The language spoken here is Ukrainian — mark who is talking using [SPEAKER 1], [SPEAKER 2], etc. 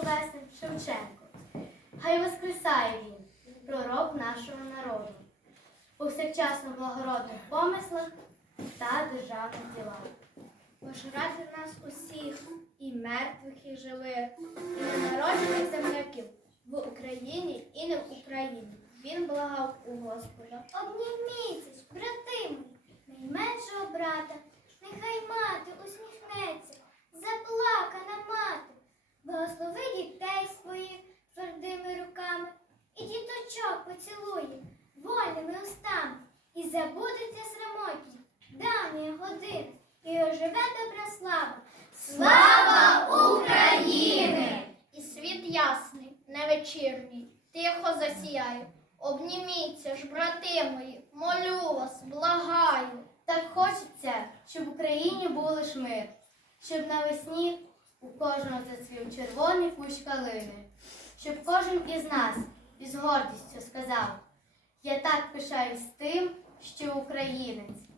[SPEAKER 1] словесний Шевченко. Хай воскресає він, пророк нашого народу, повсякчасно благородних помислах та державних ділах.
[SPEAKER 2] Поширати нас усіх, і мертвих, і живих, і ненароджених земляків в Україні і не в Україні. Він благав у Господа.
[SPEAKER 3] Обніміться, брати мої, найменшого брата, і поцілує вольними устами, і забудеться срамотні, давні години, і оживе добра слава. Слава України!
[SPEAKER 2] І світ ясний, не вечірній, тихо засіяє. Обніміться ж, брати мої, молю вас, благаю.
[SPEAKER 1] Так хочеться, щоб в Україні був лиш мир, щоб навесні у кожного зацвів червоний кущ калини, щоб кожен із нас із гордістю сказав: Я так пишаюсь тим, що українець.